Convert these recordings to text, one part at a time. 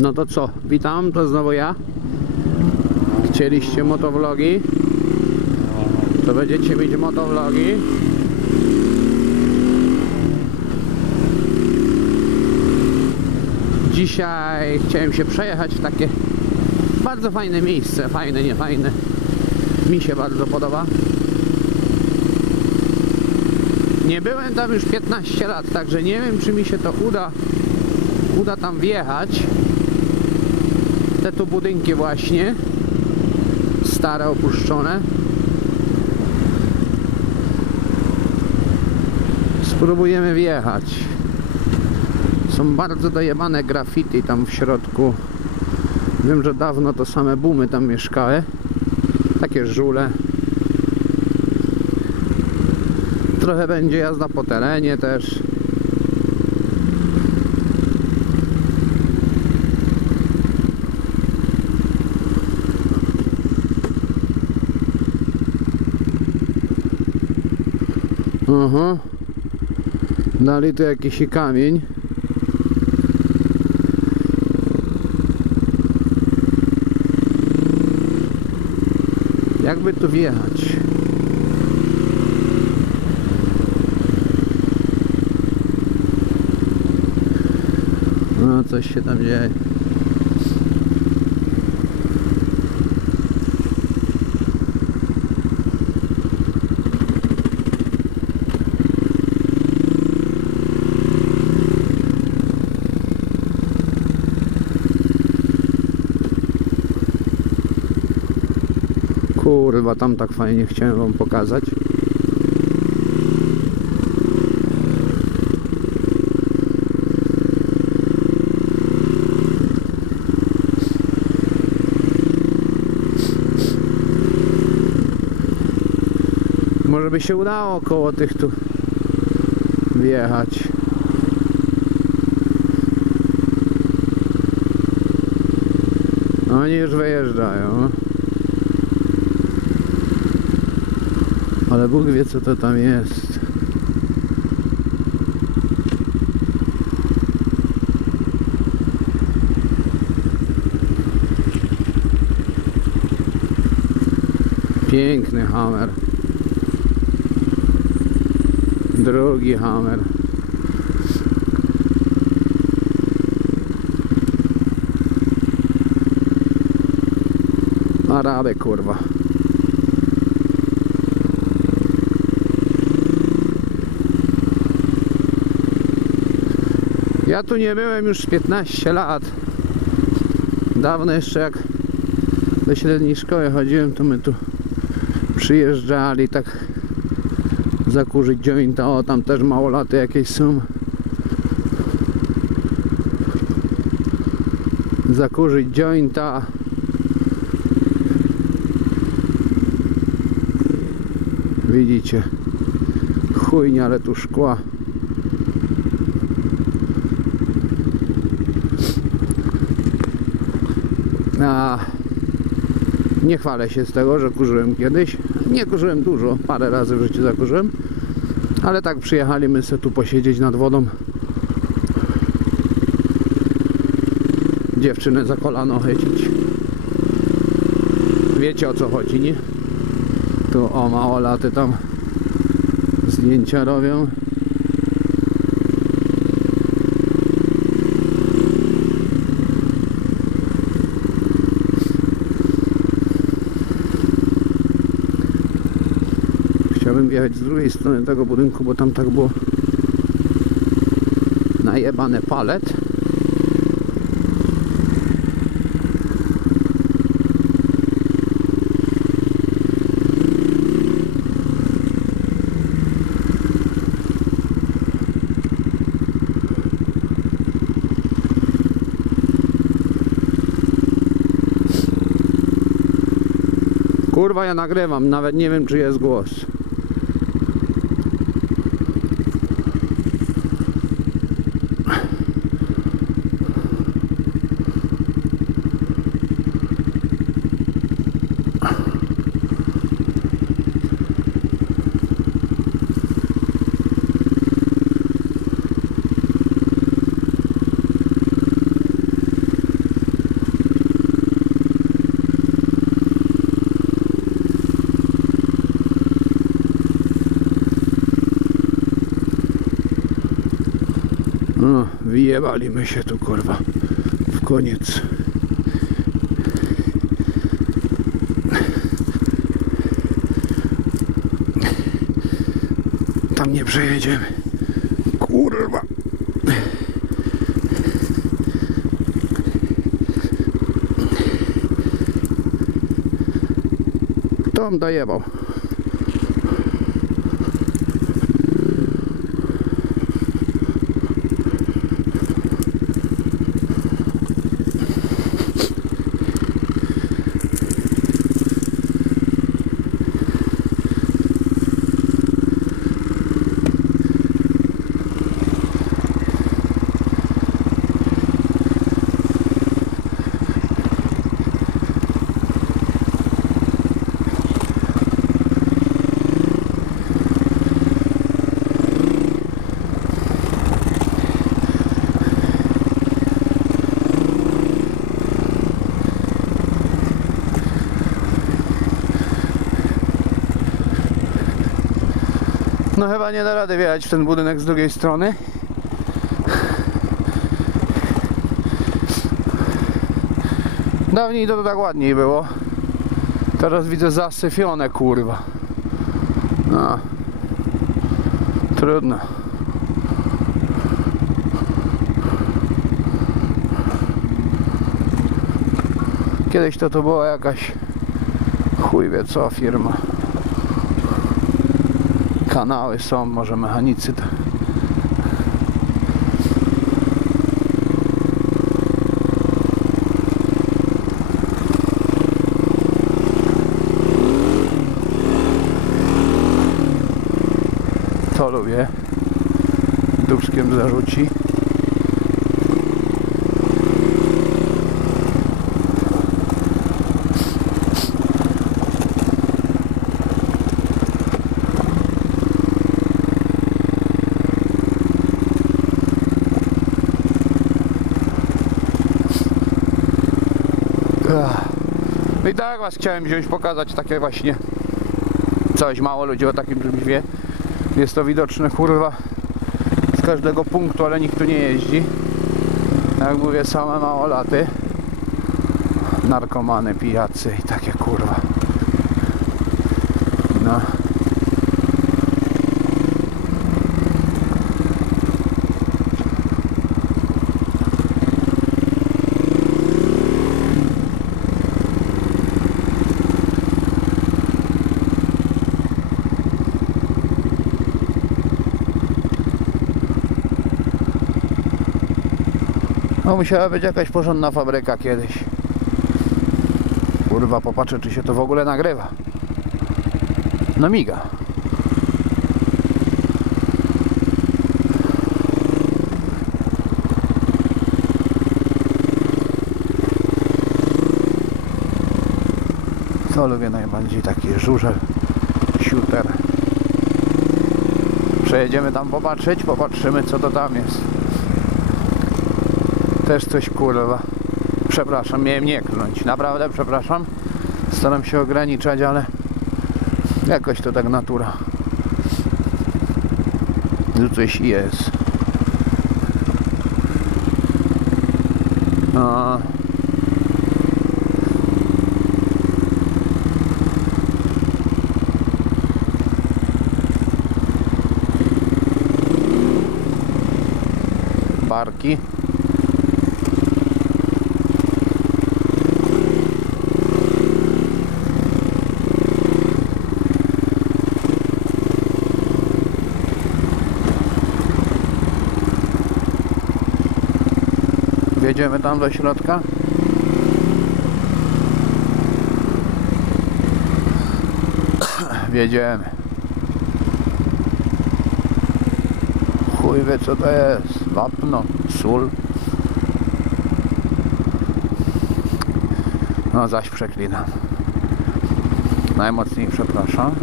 No to co, witam, to znowu ja. Chcieliście motovlogi? To będziecie mieć motovlogi. Dzisiaj chciałem się przejechać w takie bardzo fajne miejsce, fajne, nie fajne. Mi się bardzo podoba. Nie byłem tam już 15 lat, także nie wiem czy mi się to uda uda tam wjechać. Te tu budynki właśnie stare, opuszczone. Spróbujemy wjechać. Są bardzo dojebane graffiti tam w środku. Wiem, że dawno to same bumy tam mieszkały. Takie żule. Trochę będzie jazda po terenie też. Aha. Dali tu jakiś kamień. Jakby tu wjechać? No, coś się tam dzieje. Kurwa, tam tak fajnie chciałem wam pokazać. Może by się udało koło tych tu wjechać. Oni już wyjeżdżają. Ale Bóg wie co to tam jest. Piękny hammer. Drugi hammer. Araby kurwa. Ja tu nie byłem już z 15 lat. Dawno jeszcze jak do średniej szkoły chodziłem, to my tu przyjeżdżali tak zakurzyć jointa. O, tam też małolaty jakieś są. Zakurzyć jointa. Widzicie. Chujnie, ale tu szkła. A nie chwalę się z tego, że kurzyłem kiedyś. Nie kurzyłem dużo, parę razy w życiu zakurzyłem. Ale tak przyjechaliśmy sobie tu posiedzieć nad wodą. Dziewczynę za kolano chycić. Wiecie o co chodzi, nie? Tu o małolaty tam zdjęcia robią. Chciałbym wjechać z drugiej strony tego budynku, bo tam tak było najebane palet. Kurwa, ja nagrywam, nawet nie wiem, czy jest głos. No, wyjebaliśmy się tu kurwa. W koniec. Tam nie przejedziemy. Kurwa. Tom dojebał. No chyba nie da rady wjechać w ten budynek z drugiej strony. Dawniej to tak ładniej było. Teraz widzę zasyfione kurwa. No. Trudno. Kiedyś to to była jakaś chuj wie co firma kanały są, może mechanicy to. To lubię. Dubskiem zarzuci. I tak was chciałem wziąć, pokazać takie właśnie coś, mało ludzi o takim czymś wie. Jest to widoczne kurwa z każdego punktu, ale nikt tu nie jeździ. Jak mówię, same małolaty. Narkomany, pijacy i takie kurwa. No. No musiała być jakaś porządna fabryka kiedyś. Kurwa, popatrzę czy się to w ogóle nagrywa. No miga. To lubię najbardziej taki żurzel, siuter. Przejedziemy tam popatrzeć, popatrzymy co to tam jest. Też coś kurwa. Przepraszam, miałem nie klnąć. Naprawdę przepraszam. Staram się ograniczać, ale jakoś to tak natura. Tu coś jest. No. Barki. Wjedziemy tam do środka. Wjedziemy. Chuj wie co to jest. Wapno, sól. No zaś przeklinam. Najmocniej przepraszam.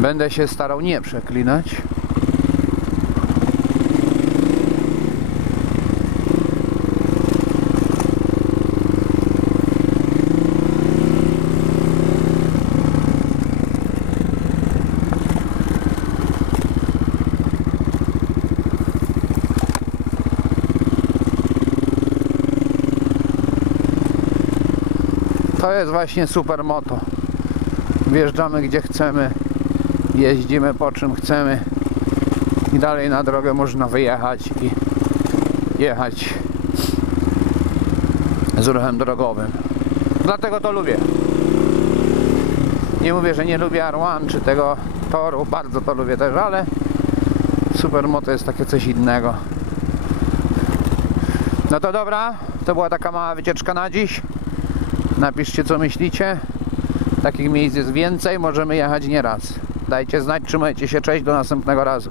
Będę się starał nie przeklinać. To jest właśnie supermoto. Wjeżdżamy gdzie chcemy, jeździmy po czym chcemy i dalej na drogę można wyjechać i jechać z ruchem drogowym. Dlatego to lubię. Nie mówię, że nie lubię R1 czy tego toru, bardzo to lubię też, ale supermoto jest takie coś innego. No to dobra, to była taka mała wycieczka na dziś. Napiszcie co myślicie. Takich miejsc jest więcej, możemy jechać nieraz. Dajcie znać, trzymajcie się, cześć, do następnego razu.